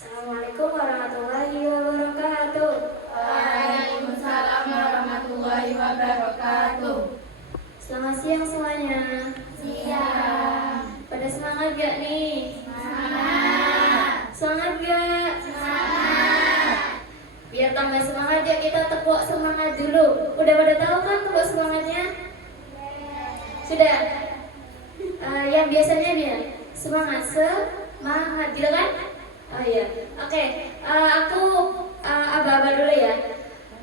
Assalamualaikum warahmatullahi wabarakatuh. Waalaikumsalam warahmatullahi wabarakatuh. Selamat siang semuanya. Siang. Pada semangat gak nih? Semangat. Semangat gak? Semangat. Biar tambah semangat ya kita tepuk semangat dulu. Udah pada tahu kan tepuk semangatnya? Sudah? Yang biasanya dia semangat gitu kan? Oh iya. Oke. Aku aba-aba dulu ya.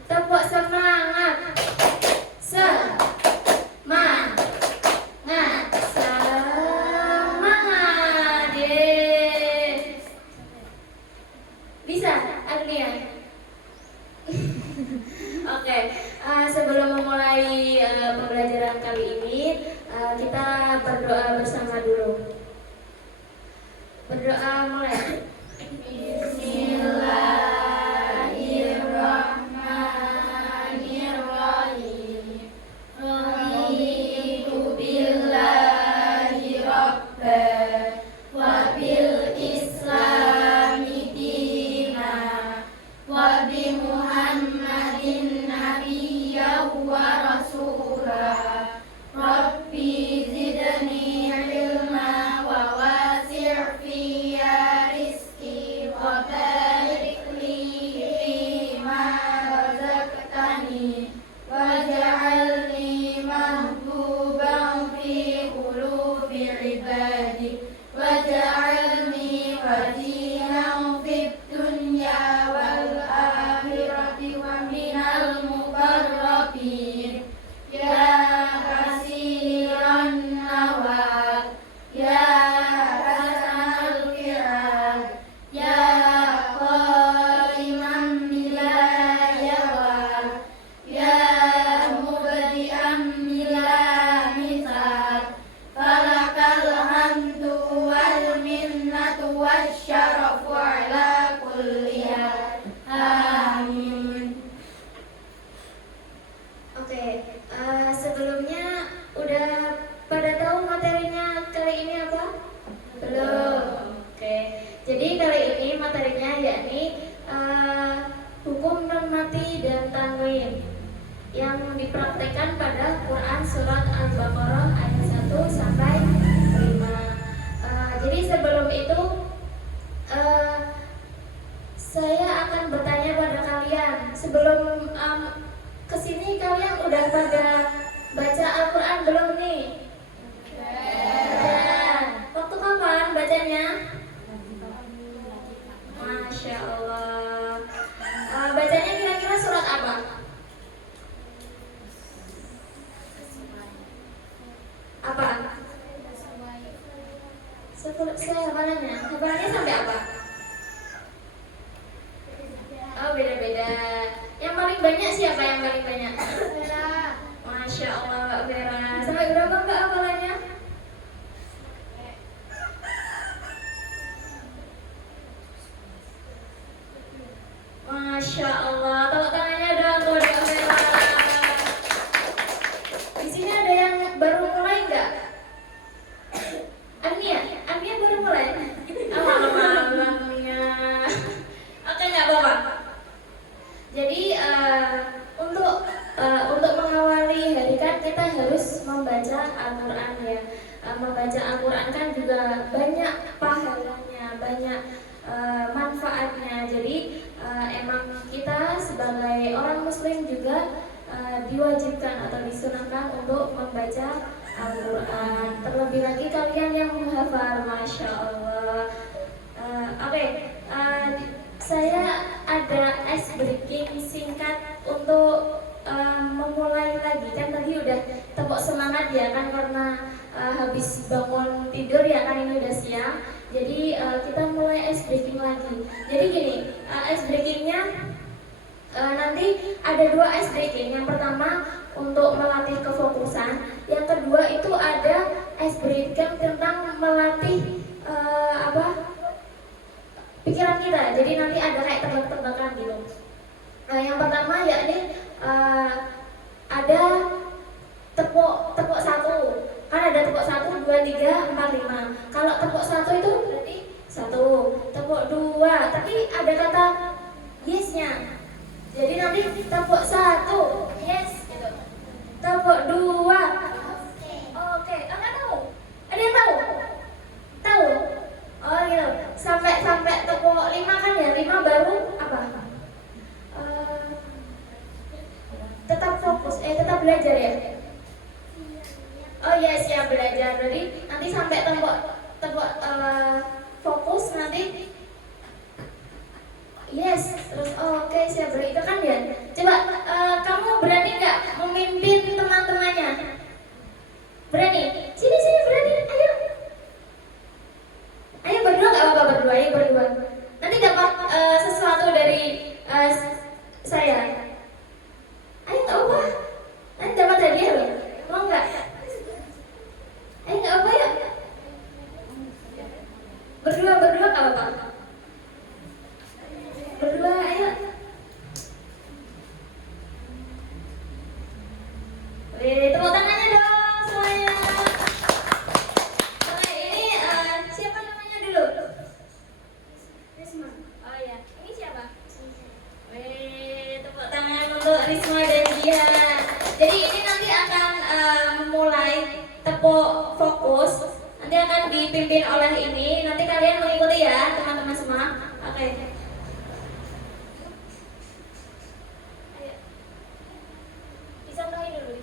Tepuk semangat. Semangat. Semangat. Yeay. Bisa, Agnia? Oke. Sebelum memulai pembelajaran kali ini, kita berdoa bersama dulu. Berdoa mulai. Bismillahirrahmanirrahim. Raditu billahi rabban wa bil islami dina wa bi Muhammadin nabiyyan wa rasulah. Rabbi zidni ilma wa wasi' fiyya rizqi wa barik li fima razaqtani waj'alni mahbuban fi qulubi ibadik waj'alni wajihan fid dunya wal akhirati wa minal muqarrabin ya kasiran nawal ya hasanal fi'al ya qaiman bila yawal ya mubadi'an bila misal falakal hamdu wal minnatu wasyarafu ala kulli hal. Amin. Oke, sebelumnya udah pada tahu materinya kali ini apa? Belum. Oke, jadi kali ini materinya yakni hukum non mati dan tanwin yang dipraktekkan pada Quran surat Al-Baqarah ayat 1 sampai 5. Jadi sebelum itu saya akan bertanya pada kalian. Sebelum kesini kalian udah pada baca Al-Quran belum nih? Waktu kapan bacanya? Masya Allah. Bacanya kira-kira surat apa? Apa? Hafalannya sampai apa? Oh, beda-beda. Yang paling banyak siapa yang paling banyak? Masya Allah, Mbak Vera. Sampai berapa Mbak hafalannya? Masya Allah. Tepuk tangannya dong buat Mbak Vera. Di sini ada yang baru mulai nggak? Agnia baru mulai? Alhamdulillah. Oke, nggak apa-apa. Jadi untuk mengawali hari kan kita harus membaca Al-Quran ya. Membaca Al-Quran kan juga banyak pahalanya, banyak manfaatnya. Jadi emang kita sebagai orang Muslim juga diwajibkan atau disunahkan untuk membaca Al-Quran. Terlebih lagi kalian yang menghafal, Masya Allah. Oke. Saya ada ice breaking singkat untuk memulai lagi. Kan tadi udah tepuk semangat ya kan, karena habis bangun tidur ya kan, ini udah siang. Jadi kita mulai ice breaking lagi. Jadi gini, ice breakingnya nanti ada 2 ice breaking. Yang pertama untuk melatih kefokusan. Yang kedua itu ada ice breaking tentang melatih pikiran kita. Jadi nanti ada kayak tebak-tebakan gitu. Yang pertama yakni ada tepuk 1. Kan ada tepuk 1, 2, 3, 4, 5. Kalau tepuk 1 itu berarti 1, tepuk tepuk 2, tapi ada kata yes-nya. Jadi nanti tepuk 1, yes gitu. Tepuk 2. Oke, enggak tahu. Ada yang tahu? Tahu? Oh gitu. Sampai tepuk 5 kan ya? 5 baru apa? Tetap fokus, tetap belajar ya. Oh iya, siap belajar. Jadi nanti sampai tepuk fokus nanti. Yes, terus oke, siap belajar itu kan ya. Coba kamu berani nggak memimpin teman-temannya? Berani? Sini berani, ayo. Ayo berdua nggak apa-apa, berdua, ayo berdua. Nanti dapat sesuatu dari saya. Ayo nggak apa-apa. Nanti dapat hadiah loh. Mau nggak? Ayo nggak apa ya? Berdua nggak apa-apa. Berdua, ayo. Tepuk tangannya dong semuanya. Oke, ini siapa namanya dulu? Risma. Oh iya, ini siapa? Tepuk tangan untuk Risma dan Jihan. Jadi ini nanti akan memulai tepuk fokus. Nanti akan dipimpin oleh ini. Nanti kalian mengikuti ya, teman-teman semua. Oke. Ayo. Ditambahin dulu.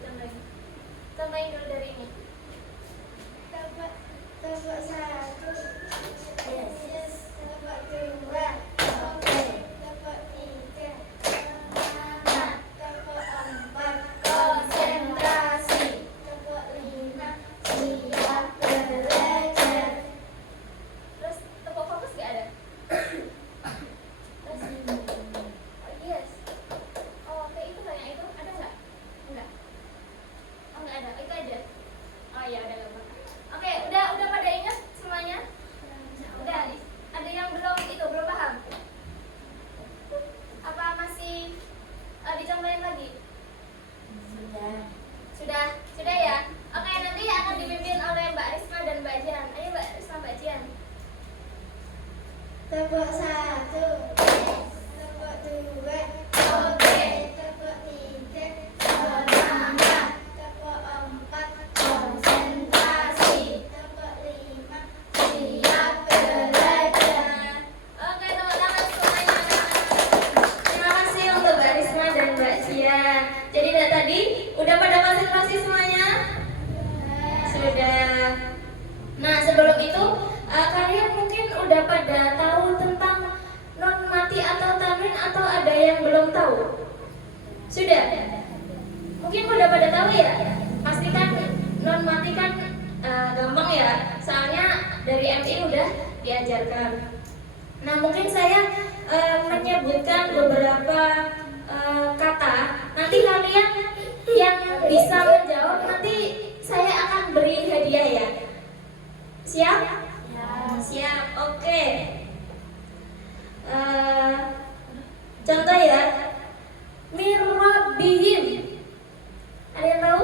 Tambahin dulu dari ini. Tepuk 1. Yes. Tepuk 2. Oke. Tepuk 3. Semangat. Tepuk 4. Konsentrasi. Tepuk 5. Siap belajar. Terus tepuk fokus gak ada? Terus oh, yes. Oh, oke, itu banyak itu ada nggak? Enggak. Oh, nggak ada. Itu aja. Oh ya udah gampang. Oke, udah pada ingat semuanya? Udah. Ada yang belum paham? Apa masih ditambahin lagi? Sudah ya. Oke, nanti akan dipimpin oleh Mbak Risma dan Mbak Jihan. Ayo Mbak Risma, Mbak Jihan. Tepuk 1. Tepuk 2. Oke. Tepuk 3. Semangat. Tepuk 4. Konsentrasi. Tepuk 5. Siap belajar. Oke, tepuk tangan semuanya. Terima kasih untuk Mbak Risma dan Mbak Jihan. Jadi dari tadi udah pada konsentrasi semuanya? Sudah. Nah, sebelum itu kalian mungkin udah pada tahu tentang non mati atau tanwin atau ada yang belum tahu? Sudah? Mungkin udah pada tahu ya? Pastikan non mati kan gampang ya, soalnya dari MI udah diajarkan. Nah, mungkin saya menyebutkan beberapa kata. Nanti kalian yang bisa menjawab nanti saya akan beri hadiah ya. Siap? Siap, oke. Contoh ya, mirrabihim. Ada yang tahu?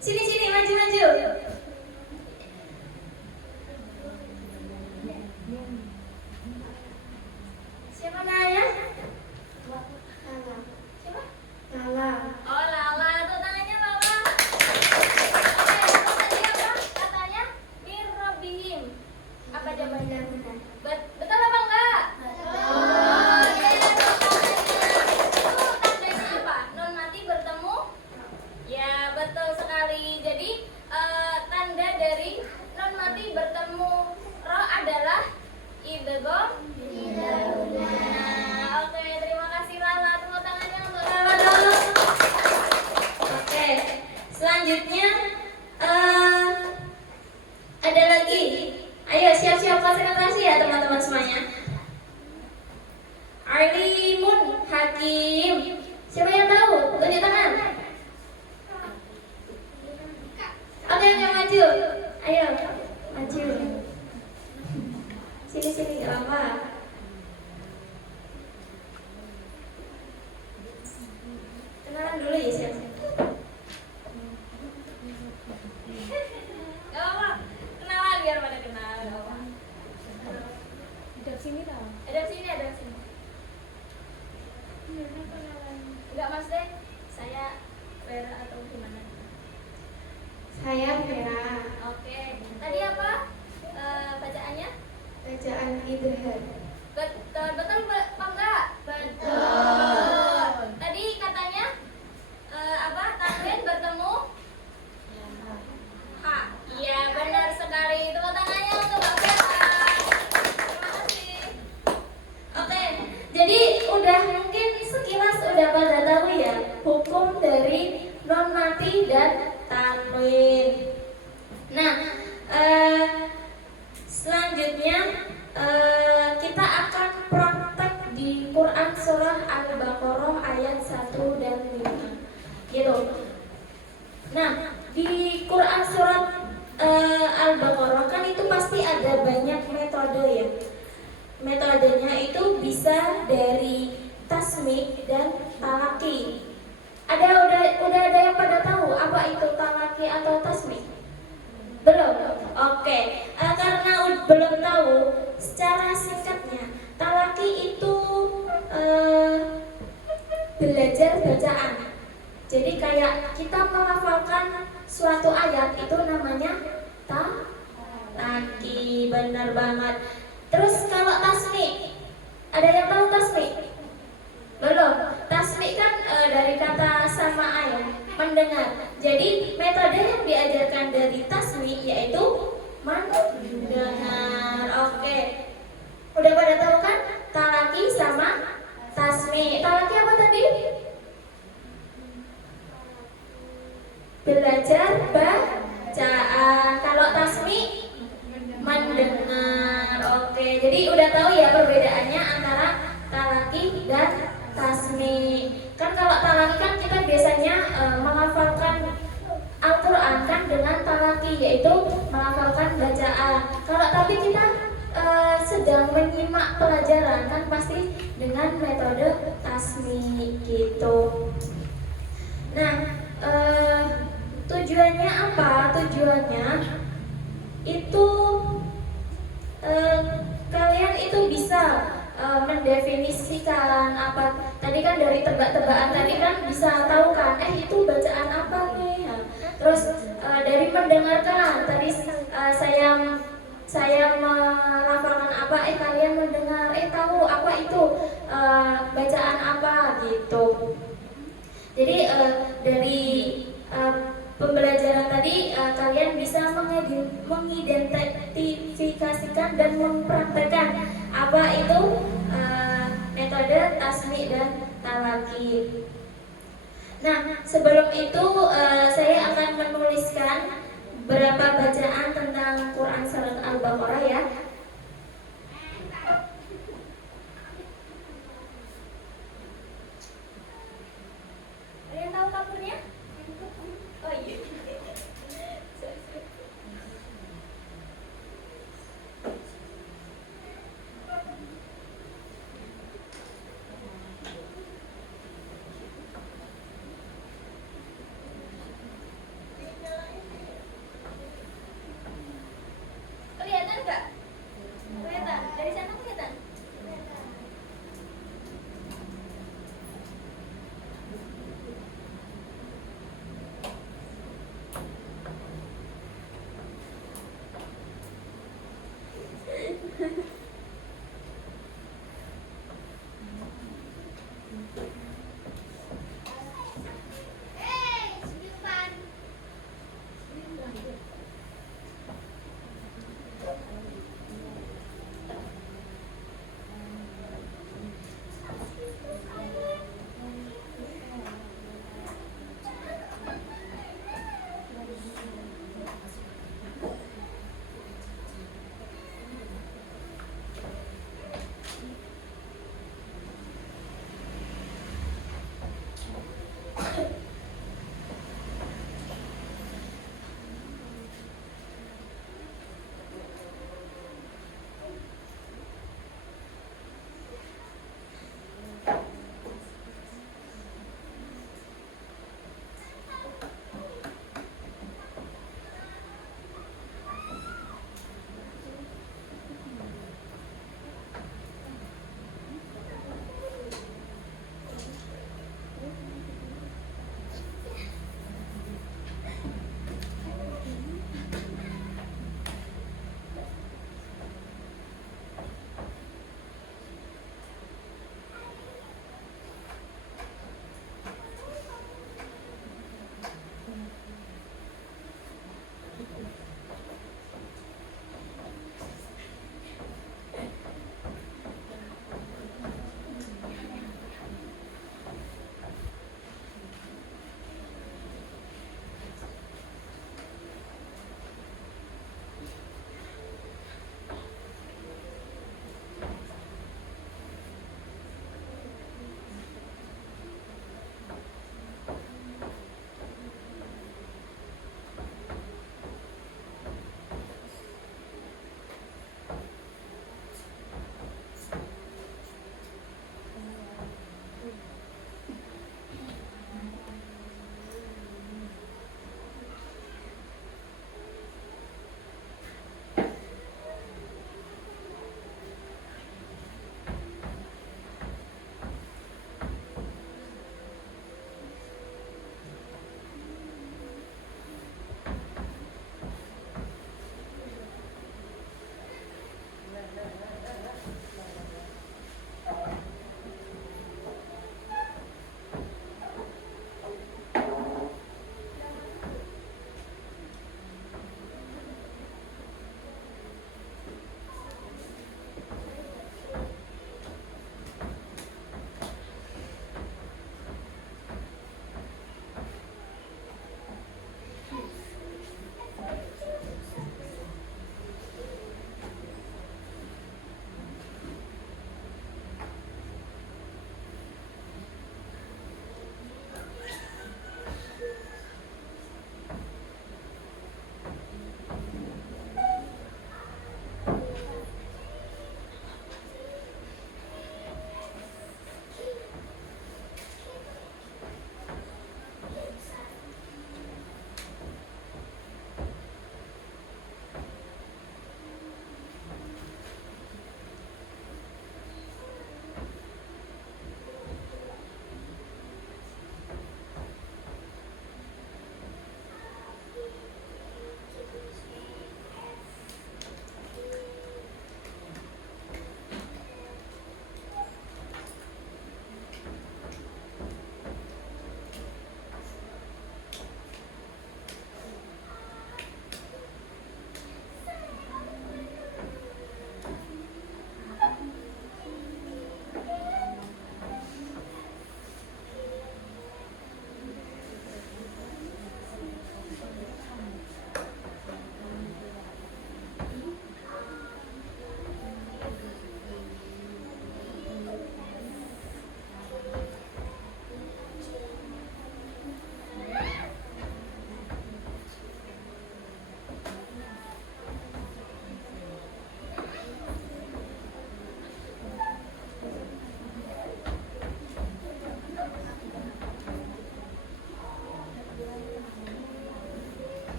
Sini, maju. Ada sini, ada sini. Enggak Mas Dek, saya Vera atau gimana? Saya Vera. Oke, tadi apa bacaannya? Bacaan Idhar. Betul, betul apa enggak? Betul. Tadi katanya apa? Tanwin bertemu ha. Iya, benar sekali. Tepuk tangannya untuk Mbak Vera. Terima kasih. Oke, jadi udah mungkin sekilas udah pada tahu ya hukum dari non mati dan tanwin. Nah, selanjutnya kita akan praktek di Quran surah Al-Baqarah ayat 1 dan 5 gitu. Nah, di Quran surat Al-Baqarah kan itu pasti ada banyak metode ya. Metodenya itu bisa dari tasmik dan talaki. Udah ada yang pada tahu apa itu talaki atau tasmik? Belum? Oke. Karena belum tahu, secara singkatnya talaki itu belajar bacaan. Jadi kayak kita melafalkan suatu ayat itu namanya talaki, benar banget. Terus kalau tasmik, ada yang tahu tasmik? Belum. Tasmik kan dari kata sama ayat, mendengar. Jadi metode yang diajarkan dari tasmik yaitu mendengar. Oke. Udah pada tahu kan talaki sama tasmik. Talaki apa tadi? Belajar bacaan. Kalau tasmik mendengar. Oke. Jadi udah tahu ya perbedaannya antara talaki dan tasmik. Kan kalau talaki kan kita biasanya menghafalkan Al-Quran kan dengan talaki, yaitu menghafalkan bacaan. Kalau tapi kita sedang menyimak pelajaran kan pasti dengan metode tasmik gitu. Nah, tujuannya apa? Tujuannya itu kalian itu bisa mendefinisikan apa tadi kan dari tebak-tebakan tadi kan bisa tahu kan itu bacaan apa nih. Terus dari mendengarkan tadi saya melafalkan apa kalian mendengar tahu apa itu bacaan apa gitu. Jadi dari pembelajaran tadi kalian bisa mengidentifikasikan dan mempraktekkan apa itu metode tasmik dan talaki. Nah, sebelum itu saya akan menuliskan beberapa bacaan tentang Quran surat Al-Baqarah ya. Ada yang tahu kapurnya? Oh iya. Kelihatan nggak?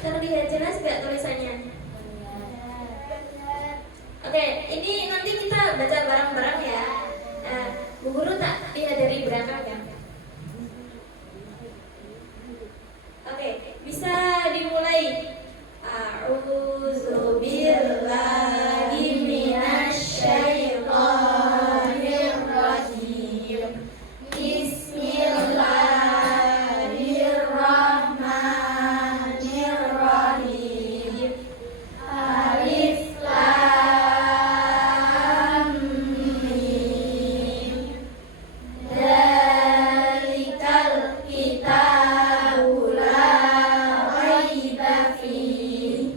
Terlihat jelas nggak tulisannya? Oke, ini nanti kita baca bareng-bareng ya. Bu Guru tak lihat dari belakang ya. Oke, bisa dimulai. A'udzu billahi minasyaitonir rajim. Bismillahirrahmanirrahim. Alif lam mim. Dzalikal kitabu la raiba fihi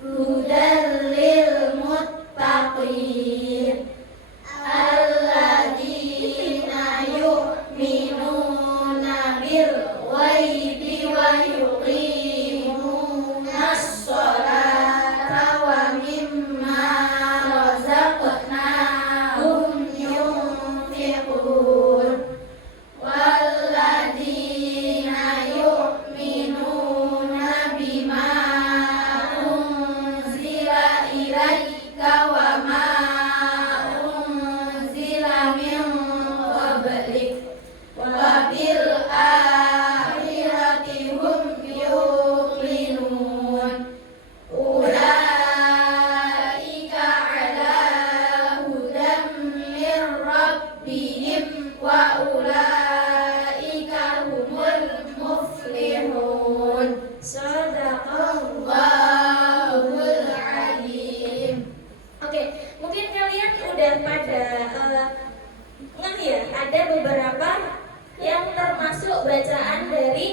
hudan lil muttaqin alladzina yu'minuna bil ghaibi wa yuqimunas sholata wa mimma razaqnahum yunfiqun walladzina yu'minuna bima unzila ilaika wa ma unzila min qablik wa bil akhirati hum yuqinun ulaika ala hudan min rabbihim wa ulaika humul muflihun. Shadaqallahul alim. Oke, mungkin kalian udah pada ngeh ya, ada beberapa yang termasuk bacaan dari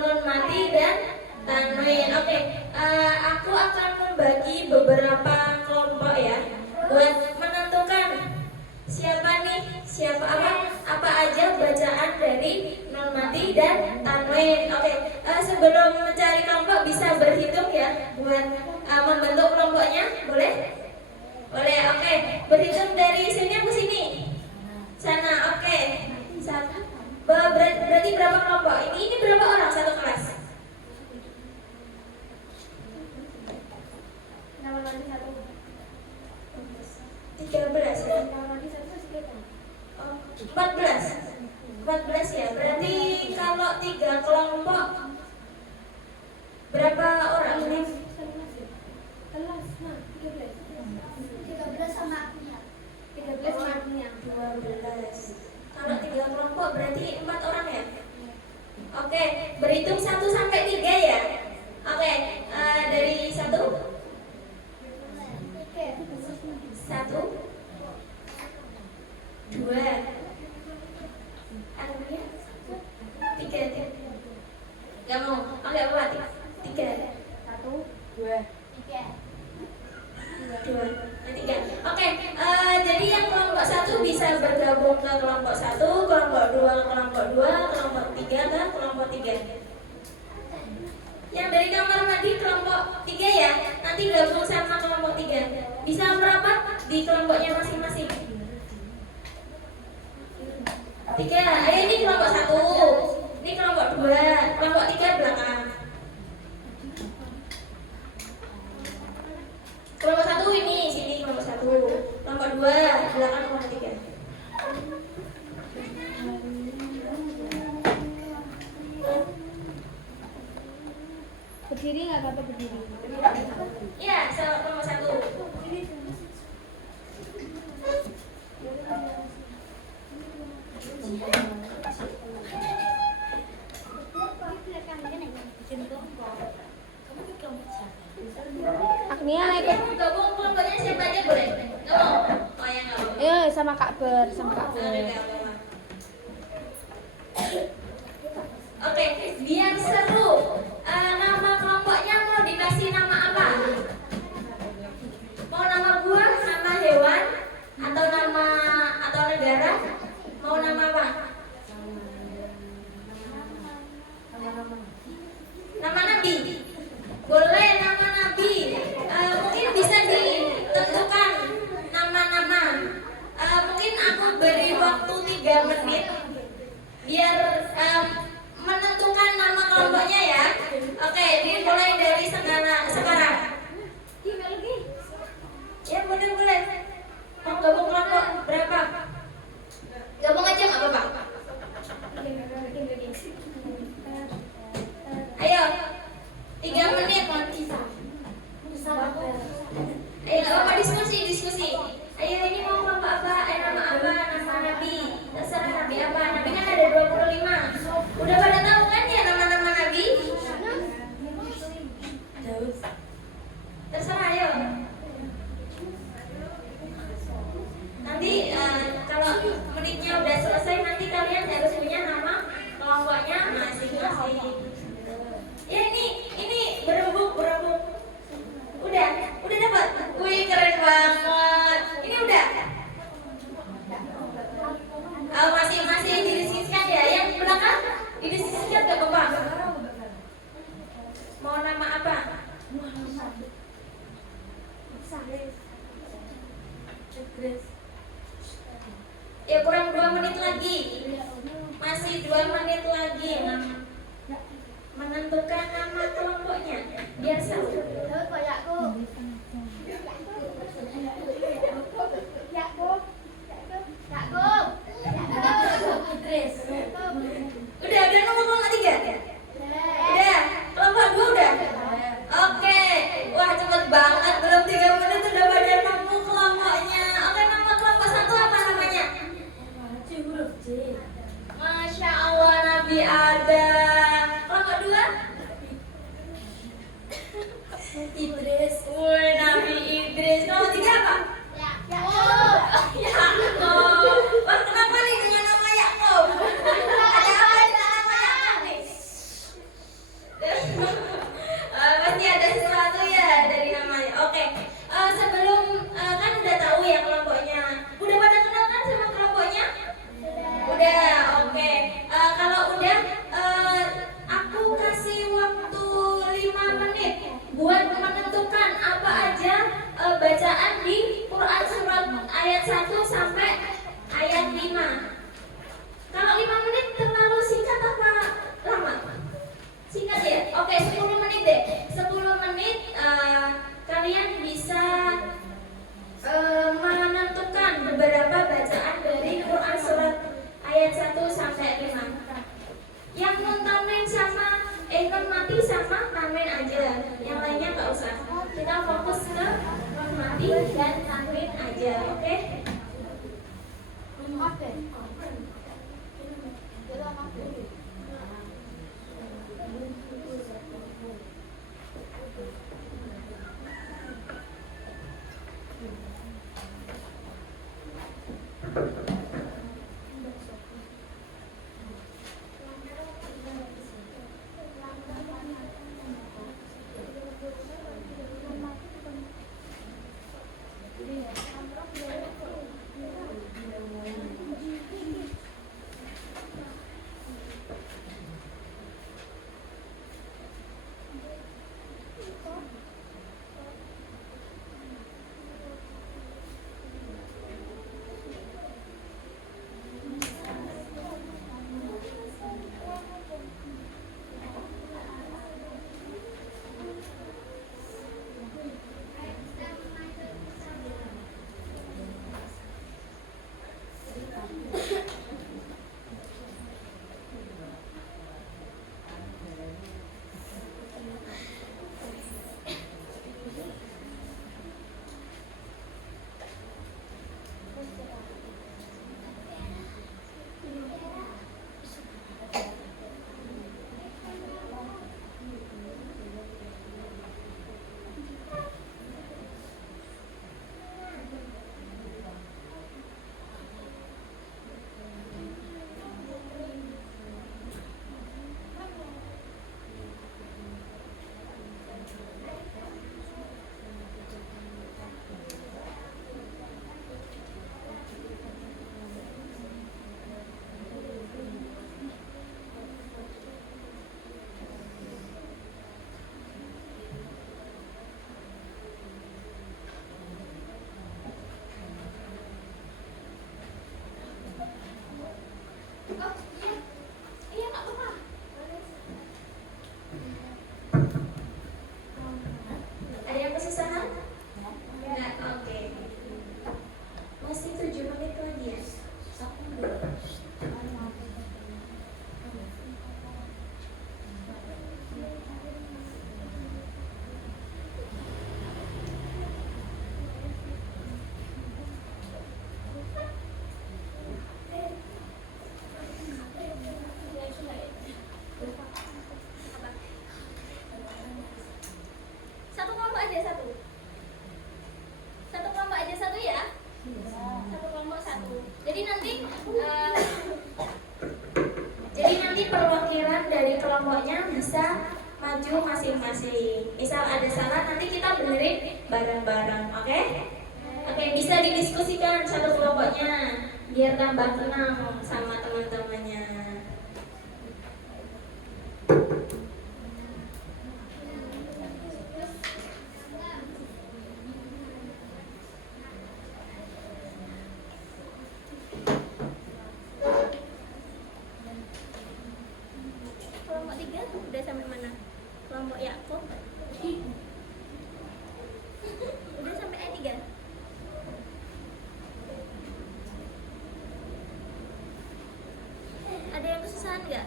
nun mati dan tanwin. Oke, aku akan membagi beberapa kelompok ya, buat menentukan siapa apa aja bacaan dari nun mati dan tanwin. Oke, sebelum mencari kelompok bisa berhitung ya, buat membentuk kelompoknya, boleh? Boleh, oke. Berhitung dari sini ke sini. Sana, oke. Berarti berapa kelompok? Ini berapa orang satu kelas? 13 sama akunya. 13 sama akunya 12. Kalau 3 kelompok berarti 4 orang ya? Oke, berhitung 1 sampai 3 ya. Oke, dari 1 1 2 anunya 3 Gak mau, oke apa? 3 1 2 3 Oke, jadi yang kelompok 1 bisa bergabung ke kelompok 1, kelompok 2 ke kelompok 2, kelompok 3 ke kelompok 3. Yang dari kamar mandi kelompok 3 ya, nanti gabung sama kelompok 3. Bisa merapat di kelompoknya masing-masing. 3, ayo ini kelompok 1, ini kelompok 2, kelompok 3 belakang. Kelompok 1 ini, sini kelompok 1, kelompok 2, belakang kelompok 3. Berdiri nggak apa-apa berdiri. Iya, kelompok 1. Agnia ikut. Gabung kelompoknya siapa aja boleh? Gak mau? Oh ya gak mau. Ayo sama Kak Ber, sama Kak Oke, Ber. Oke, biar seru. Nama kelompoknya mau dikasih nama apa? Mau nama buah, nama hewan, atau nama atau negara? Mau nama apa? Nama nabi. Boleh nama nabi. Mungkin bisa ditentukan nama-nama. Mungkin aku beri waktu 3 menit biar menentukan nama kelompoknya ya. Oke, dimulai dari sekarang. Ya boleh. Mau gabung kelompok berapa? Gabung aja nggak apa-apa. Ayo, 3 menit. Ayo, apa diskusi. Ayo, ini mau kelompok apa? Nama apa? Nama nabi. Terserah nabi apa? Nabi kan ada 25. Udah pada tahu kan ya nama-nama nabi? Terserah, ayo. Nanti kalau menitnya udah selesai, nanti kalian harus punya nama kelompoknya masing-masing. Ya ini berembuk. Udah dapat. Wih, keren banget. Ini udah. Masih didiskusikan ya. Yang belakang didiskusikan gak apa-apa. Mau nama apa? Ya kurang 2 menit lagi. Masih 2 menit lagi menentukan nama kelompoknya. Biar seru. Udah nomor kelompok 3? Udah. Kelompok 2 udah? Oke. Wah, cepet banget. Belum 3 menit udah pada nemu kelompoknya. Oke, nama kelompok 1 apa namanya? Masya Allah, Nabi Adam. Kelompok 2? Idris. Woi, Nabi Idris. Kelompok 3 apa? Yakob. Wah, kenapa nih dengan nama Yakob? Ada apa dengan nama Yakob nih? Pasti ada sesuatu ya dari namanya. Oke. Sebelum kan udah tahu ya kelompoknya. Udah pada kenal kan sama kelompoknya? Udah. Oke. Kalau udah aku kasih waktu 5 menit buat menentukan apa aja bacaan di Quran surat ayat 1 sampai ayat 5. Kalau 5 menit terlalu singkat apa lama? Singkat ya? Oke, 10 menit deh. 10 menit kalian bisa menentukan beberapa bacaan dari Quran surat ayat 1 sampai 5. Yang non-tamen sama non mati sama tamen aja. Yang lainnya nggak usah. Kita fokus ke cermati dan tamrin aja, oke? Ada yang kesusahan? Enggak, oke. Masih 7 menit lagi ya? Satu kelompok aja satu. Satu kelompok aja satu ya. Satu kelompok satu. Jadi nanti perwakilan dari kelompoknya bisa maju masing-masing. Misal ada salah nanti kita benerin bareng-bareng, oke? Oke, bisa didiskusikan satu kelompoknya biar tambah kenal sama teman-temannya. Kelompok 3 udah sampai mana? Kelompok Yakub udah sampai E3. Ada yang kesusahan nggak?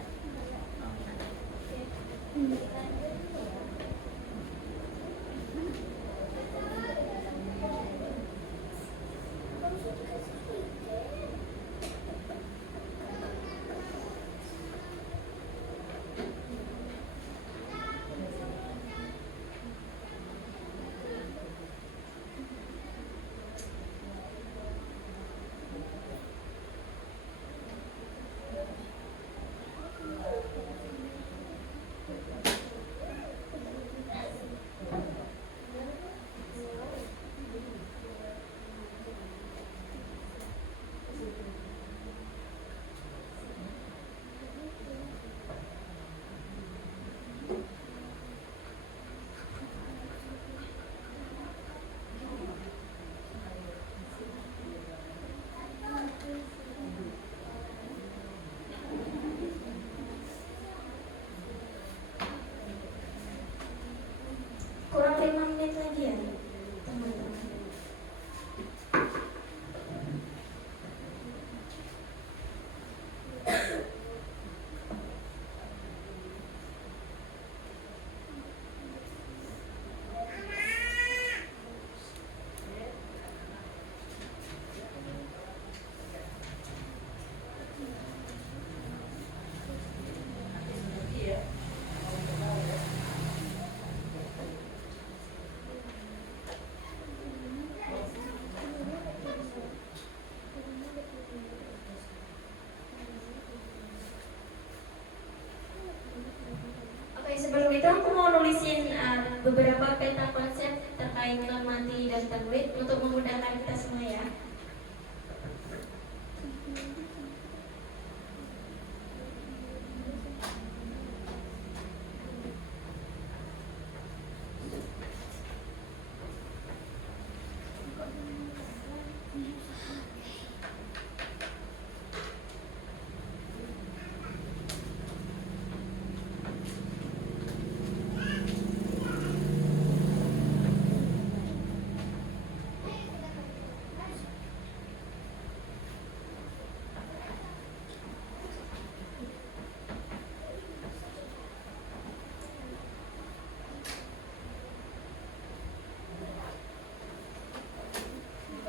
beberapa peta konsep terkait non mati dan tanwin untuk memudahkan kita semua ya.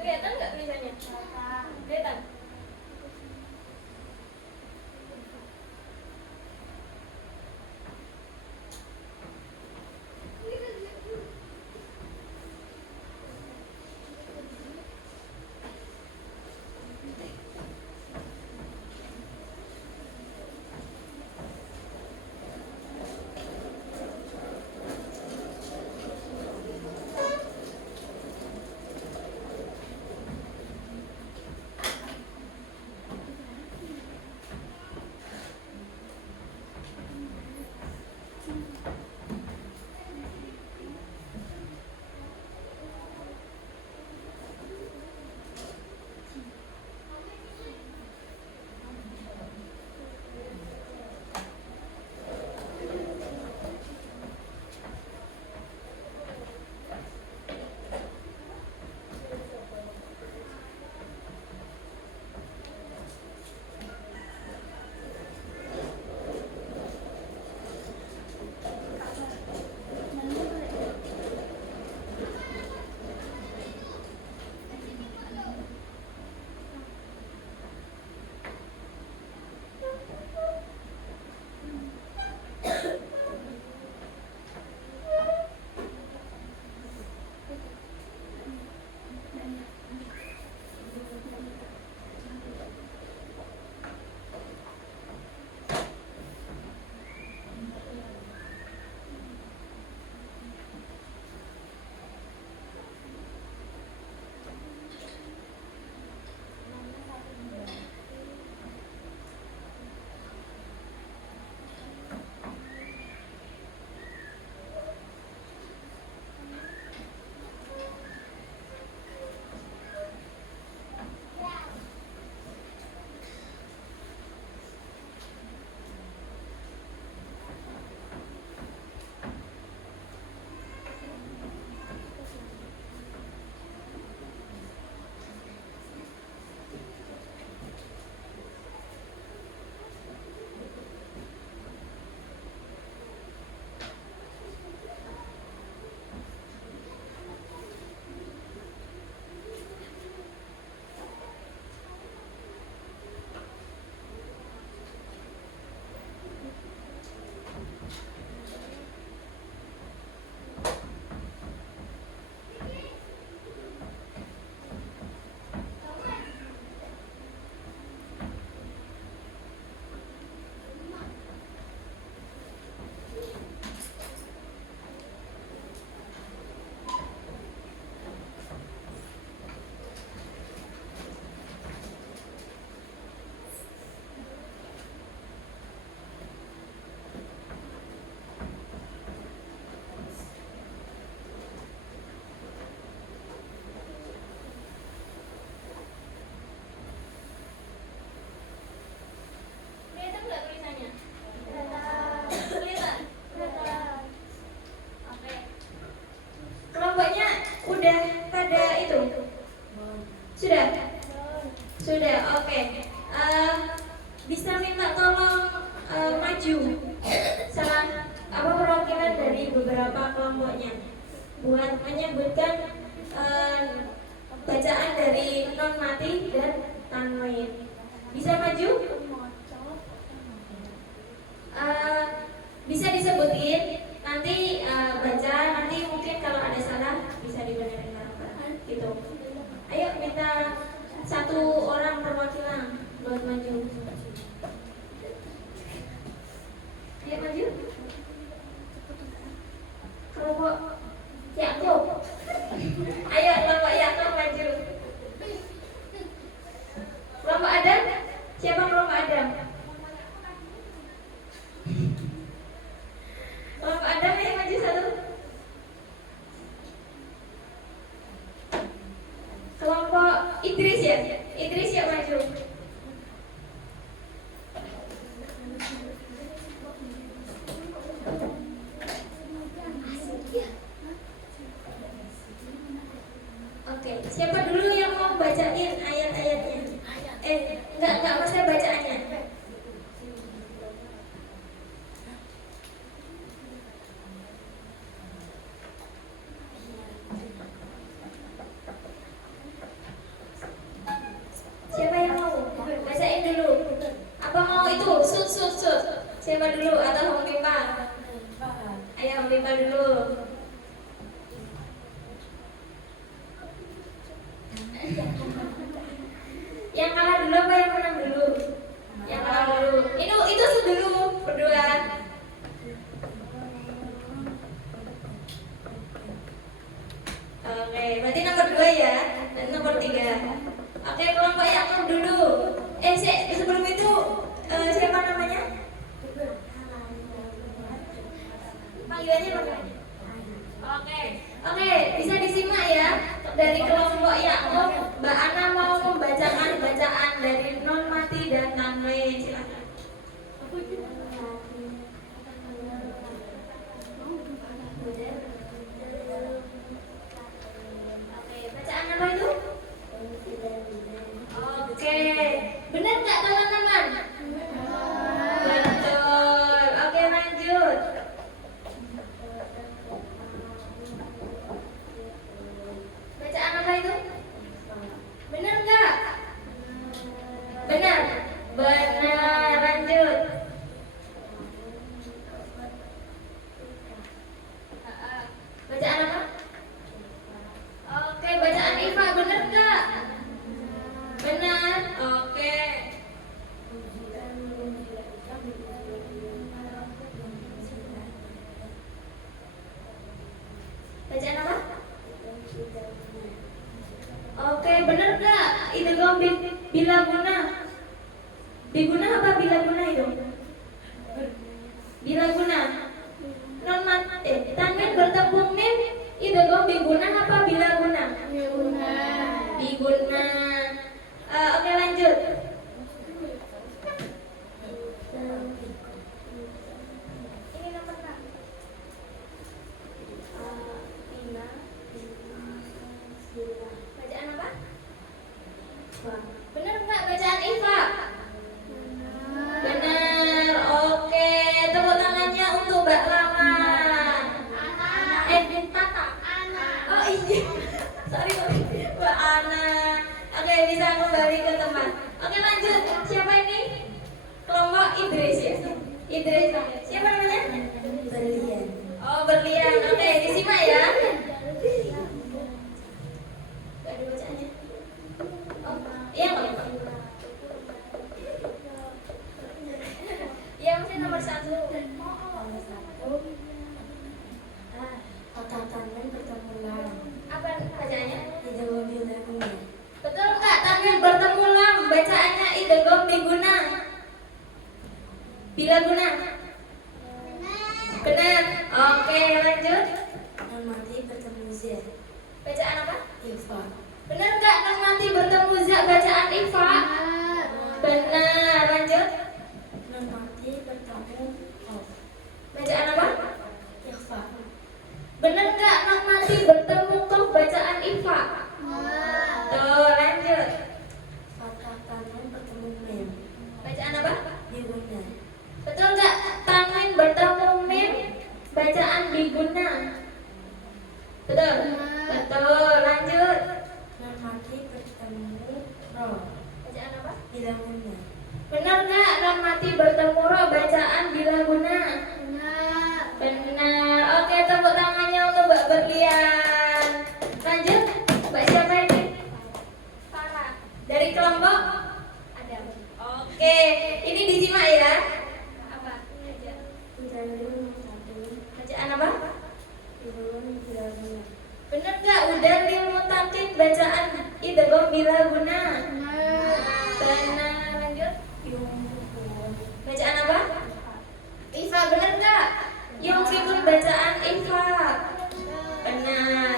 Kelihatan nggak tulisannya? Kelihatan. Sudah, oke. Bisa minta tolong maju salah perwakilan dari beberapa kelompoknya buat menyebutkan bacaan dari non mati dan tanwin. Bisa maju? Bisa disebutin nanti baca, nanti mungkin kalau ada salah bisa dibenerin gitu. Ayo minta satu orang perwakilan buat maju. Ayo maju. Kelompok kelompok Yakub. Ayo kelompok Yakub maju. Kelompok Adam. Siapa kelompok Adam? Kelompok Adam yang maju satu. Kelompok Idris ya? Idris ya maju. Oke, siapa dulu yang mau bacain ayat-ayatnya? Enggak masalah bacaannya. Siapa yang mau? Bacain dulu. Apa mau itu? Sud. Siapa dulu atau Hong Pipa? Ayo Hong Pipa dulu. Yang kalah dulu apa yang menang dulu? Yang kalah dulu. Itu dulu berdua. Oke, berarti nomor 2 ya dan nomor 3. Oke, kelompok Yakub dulu. Sebelum itu siapa namanya? Panggilannya apa? Oke, bisa disimak ya. Dari kelompok Yakub, Mbak Ana mau membacakan bacaan dari non mati dan tamlin. Silakan. Oke, bacaan apa itu? Oke, benar nggak teman-teman? Betul. Oke, lanjut. Bacaan apa itu? Benar nggak? Benar. Lanjut. Bacaan apa? Oke, bacaan Iva benar nggak? Benar. Oke. Bacaan apa? Oke, benar nggak? Itu dong bila guna. Biguna apa bila guna itu? Bila guna. Tanwin bertemu mim itu dong biguna apa bila guna? Biguna. Oke, lanjut. Ini nomor 6. Bacaan apa? Benar nggak bacaan Iva? Benar. Oke, tepuk tangannya untuk Mbak Lama. Tata. Oh iya. Sorry Mbak Ana. Oke, bisa kembali ke teman. Oke, lanjut. Siapa ini? Kelompok Idris ya. Idris. Siapa namanya? Berlian. Oh, Berlian. Oke, disimak ya. Gak ada bacaannya. Oh, iya nggak apa-apa. Ya, mesti nomor 1. Tanwin bertemu lam. Apa bacaannya? Idgham bilaguna. Betul nggak? Tanwin bertemu lam. Bacaannya idgham diguna. Bila guna. Benar. Oke, lanjut. Non mati bertemu za. Bacaan apa? Ifa. Benar nggak? Non mati bertemu za. Bacaan Ifa. Benar. Lanjut. Non mati bertemu of. Bacaan apa? Ikhfa. Benar nggak? Non mati bertemu kof. Bacaan Ifa. Tuh, lanjut. Fathah tanwin bertemu mim. Bacaan apa? Diguna. Betul nggak? Tanwin bertemu mim. Bacaan diguna. Betul. Betul. Lanjut. Non mati bertemu ro. Bacaan apa? Bilaguna. Benar nggak? Non mati bertemu ro. Bacaan bila guna. Benar. Oke, tepuk tangannya untuk Mbak Berlian. Lanjut. Mbak siapa ini? Farah. Dari kelompok Adam. Oke, ini disimak ya. Apa? Bacaan apa? Idgham idgham bila guna. Benar, lanjut. Bacaan apa? Ifa, benar nggak? Yungfikun bacaan infak. Benar.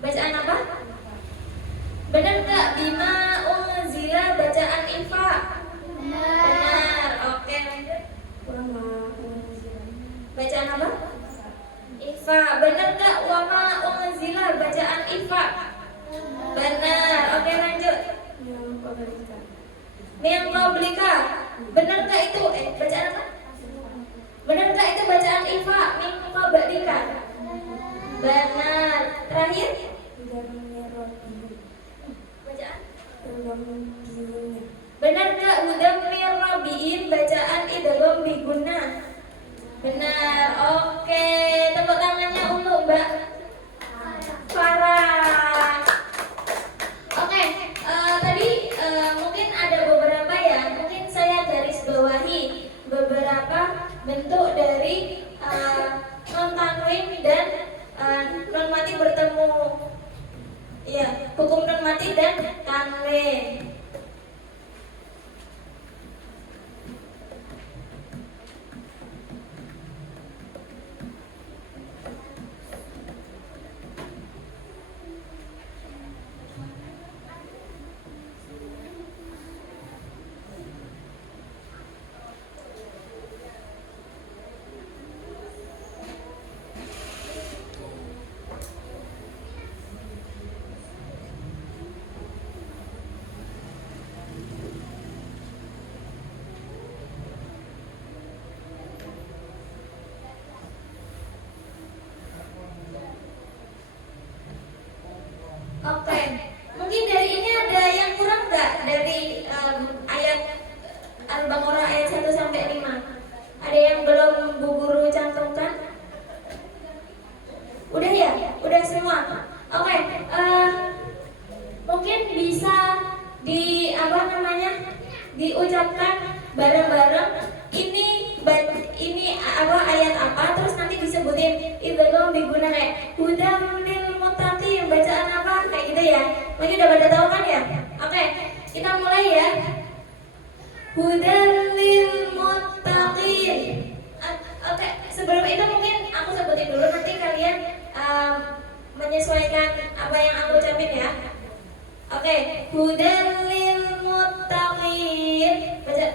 Bacaan apa? Benar nggak? Bima unzila bacaan infak. Benar. Oke, lanjut. Bacaan apa? Ifa, benar nggak? Wama unzila bacaan infak. Benar. Oke, lanjut. Min qablika. Benar nggak itu? Bacaan apa? Benar nggak itu bacaan ifa? Min qablika. Benar. Terakhir. Bacaan? Benar nggak? Hudam min rabbiin bacaan idgham biguna. Benar. Oke, tepuk tangannya untuk Mbak Farah. Oke, tadi mungkin ada beberapa ya, mungkin saya garis bawahi beberapa bentuk dari non tanwin dan non mati bertemu. Ya, hukum non mati dan tanwin. Oke, mungkin dari ini ada yang kurang nggak dari ayat Al-Baqarah ayat 1 sampai 5? Ada yang belum Bu Guru cantumkan? Udah ya? Udah semua? Oke, mungkin bisa diucapkan bareng-bareng. Ini ayat apa? Terus nanti disebutin idgham biguna kayak hudam lil muttaqin, bacaan apa? Kayak gitu ya. Mungkin udah pada tahu kan ya? Oke, kita mulai ya. Hudam lil muttaqin. Oke, sebelum itu mungkin aku sebutin dulu, nanti kalian menyesuaikan apa yang aku ucapin ya. Oke, hudam lil muttaqin. Baca.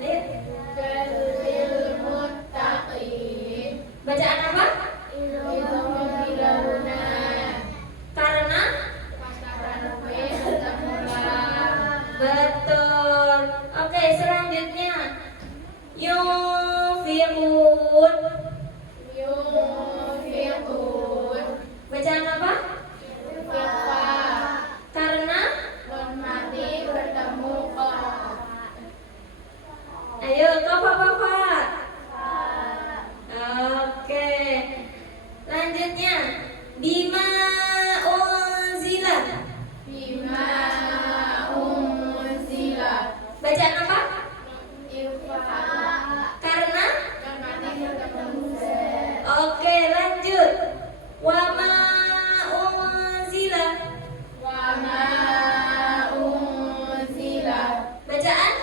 Ayo. Bacaan apa? Karena betul. Oke, selanjutnya yunfiqun. Bacaan apa? Karena ayo, Papa. Oke. Lanjutnya bima unzila. Bacaan apa? Karena. Oke, lanjut. Wama unzila. Bacaan?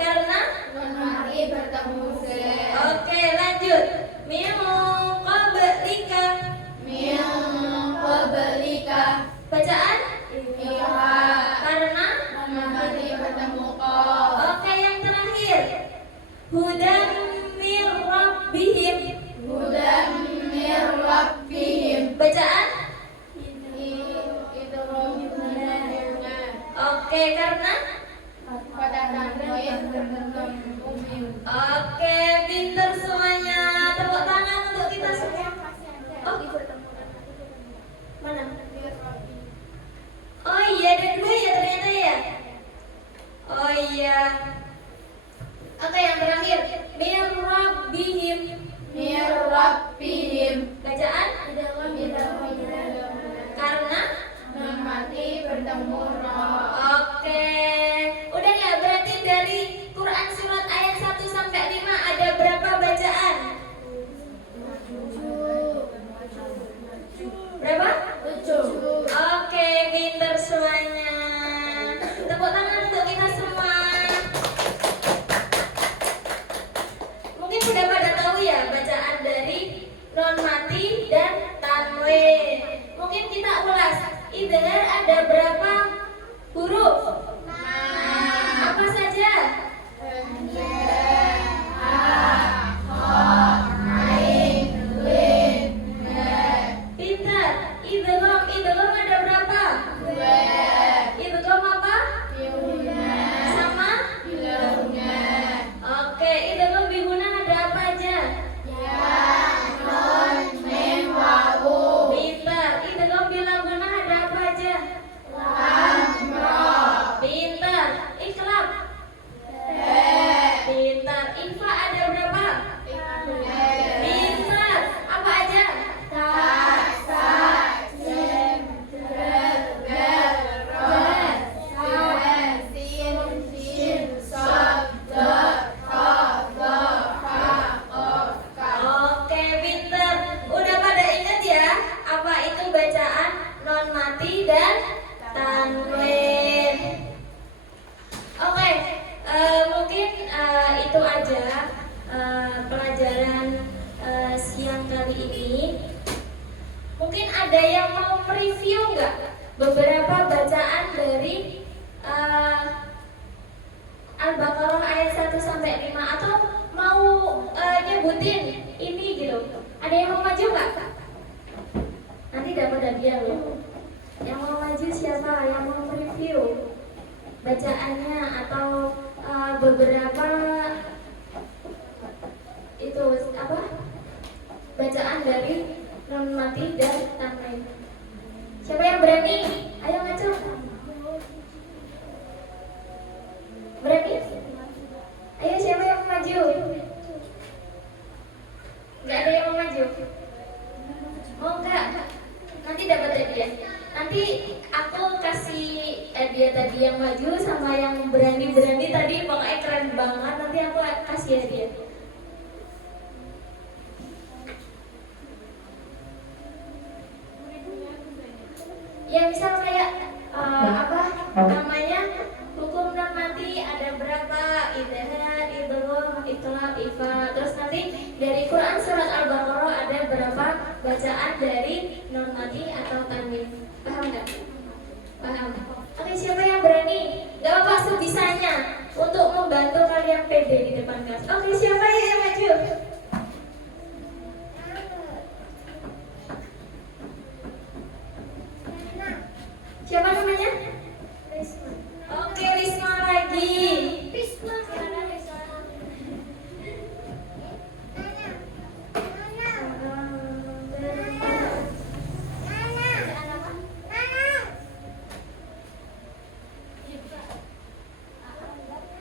Karena. Oke, lanjut. Min qablika. Bacaan? Karena. Oke, yang terakhir. Hudam mir rabbihim. Bacaan? Oke, karena. Oke, pinter semuanya. Tepuk tangan untuk kita semua. Oh, mana? Oh iya, ada 2 ya ternyata ya. Oh iya. Oke, yang terakhir. Mir rabbihim. Bacaan? Karena. Oke. Udah ya, berarti dari Quran surat ayat 1 sampai 5 ada berapa bacaan? Berapa? non mati dan tanwin. Mungkin kita ulas. Idhar ada berapa huruf? Apa saja? Pintar. Idgham ada berapa? Idgham apa? Sama? Oke, idgham biguna ada apa aja? Pintar. Idgham bilaguna ada apa aja? Pintar. Iqlab. Pintar. Ikhfa ada berapa? Pintar. Apa aja? Oke, pintar. Udah pada ingat ya apa itu bacaan non mati dan tanwin. Oke, mungkin itu aja pelajaran siang kali ini. Mungkin ada yang mau review nggak beberapa bacaan dari Al-Baqarah ayat 1 sampai 5 atau mau nyebutin ini gitu. Ada yang mau maju nggak? Nanti dapat hadiah loh. Yang mau maju siapa? Yang mau review bacaannya atau beberapa itu apa? Bacaan dari non mati dan tanwin. Siapa yang berani? Ayo maju. Berani? Ayo siapa yang mau maju? Nggak ada yang mau maju? Mau nggak? Nanti dapat hadiah. Nanti aku kasih hadiah tadi yang maju sama yang berani-berani tadi, pokoknya keren banget. Nanti aku kasih hadiah. Ya misal kayak apa namanya, hukum non mati ada berapa? Idhar, idgham, iqlab, ikhfa. Terus nanti dari Quran surat Al-Baqarah ada berapa bacaan dari non mati atau tanwin. Paham nggak? Paham. Oke, siapa yang berani? Gak apa-apa, sebisanya untuk membantu kalian pede di depan kelas. Oke, siapa yang maju? Siapa namanya? Risma. Oke, Risma lagi. Risma.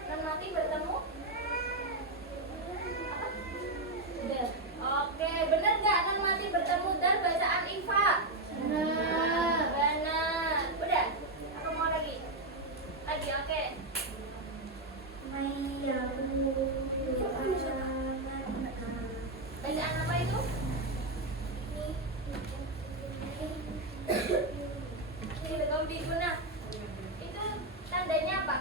Non mati bertemu? Oke, benar nggak non mati bertemu dan bacaan Ifa? Benar. Benar. Udah? Aku mau lagi. Oke. Bacaan apa itu? Ini kau diguna. Itu tandanya apa?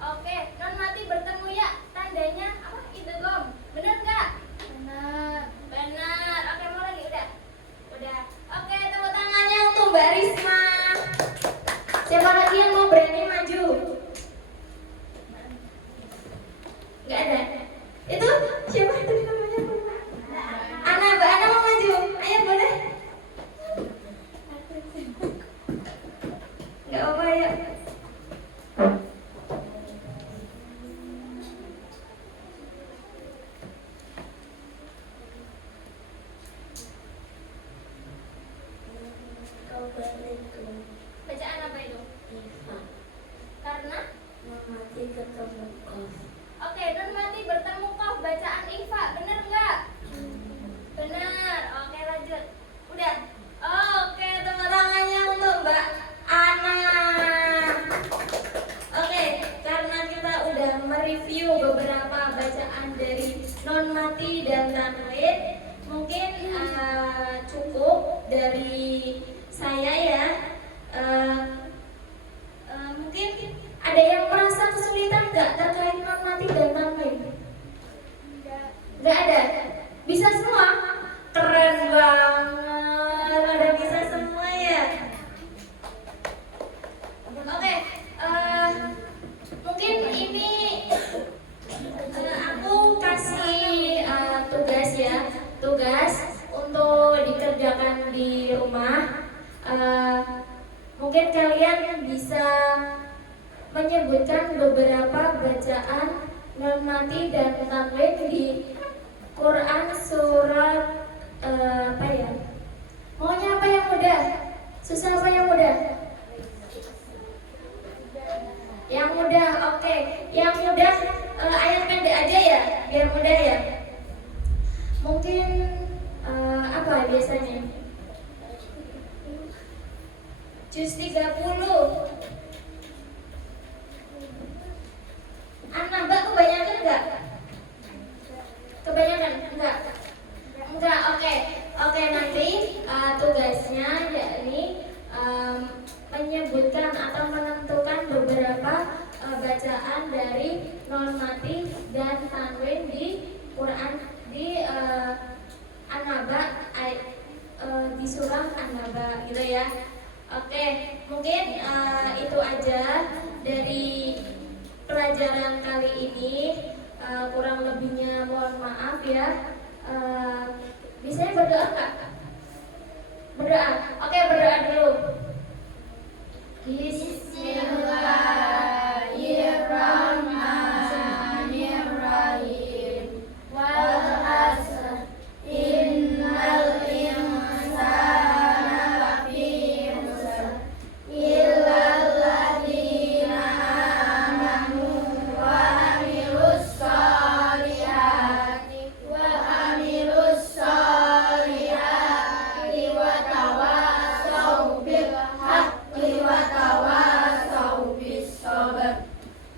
Oke, non mati bertemu ya. Tandanya apa? Idgham. Benar nggak? Benar. Oke, mau lagi? Udah. Oke, tepuk tangannya untuk Mbak Risma. Siapa lagi yang mau berani maju? Nggak ada. Itu siapa itu namanya? Ana, Mbak Ana mau maju. Ayo boleh. Nggak apa ya. Bacaan apa itu? Karena? Oke, non mati bertemu qaf, bacaan ifa, bener nggak? Bener. Oke, lanjut. Udah. Oke, tepuk tangannya untuk Mbak Ana. Oke, karena kita udah mereview beberapa bacaan dari non mati dan tanwin, mungkin cukup dari saya ya. Mungkin ada yang merasa kesulitan nggak terkait non mati dan tanwin? di rumah, mungkin kalian bisa menyebutkan beberapa bacaan nun mati dan tanwin di Quran surat apa ya? Maunya apa yang mudah? Susah apa yang mudah? Yang mudah, oke. Yang mudah ayat pendek aja ya, biar mudah ya. Mungkin apa biasanya? Juz 30. An-Naba kebanyakan enggak? Kebanyakan enggak? Enggak, oke. Oke, nanti tugasnya yakni menyebutkan atau menentukan beberapa bacaan dari nun mati dan tanwin di Quran di An-Naba di surah An-Naba gitu ya. Oke, mungkin itu aja dari pelajaran kali ini. Kurang lebihnya mohon maaf ya. Bisa berdoa nggak? Berdoa. Oke, berdoa dulu. Bismillahirrahmanirrahim. Wal 'asr. Innal insana lafi khusr. Illal ladzina amanu wa amilus sholihati wa tawassaw bil haqqi wa tawassaw bis sabr.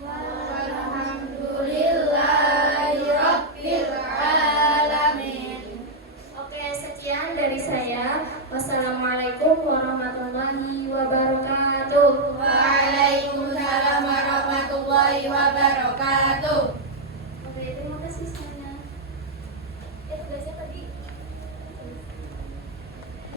Walhamdulillahi rabbil alamin. Oke, sekian dari saya. Wassalamualaikum warahmatullahi wabarakatuh. Waalaikumsalam warahmatullahi wabarakatuh. Oke, terima kasih saya.